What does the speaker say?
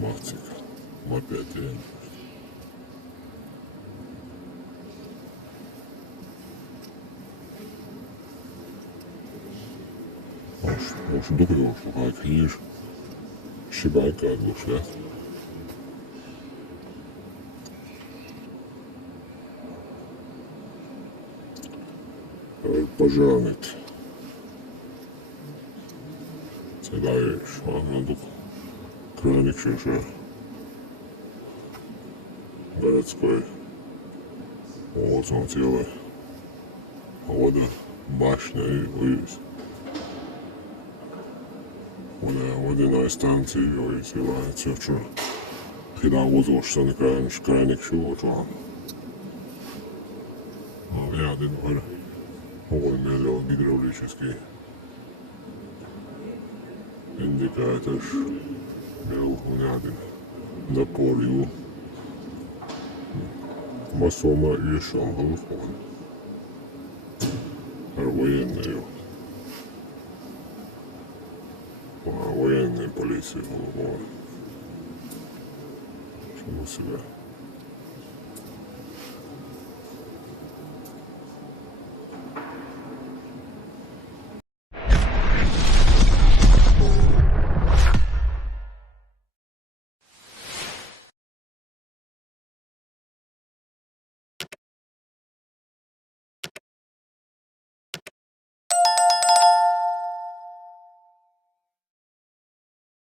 Мацика. Опять я. Most dojósok, akik is sibánkádlos lett. Пожарник. Це далі швагнадук. Краник ще городской. Вот он целый. Вода, башня и вывес. Водяная станция висівається вчора. Хідав що не крайник шивочого. Я один говорю. Он миллион гидравлический. Индикатор был один. На полю. Масома решал глухой. Военные. Военные полиции глухой. Чему себя?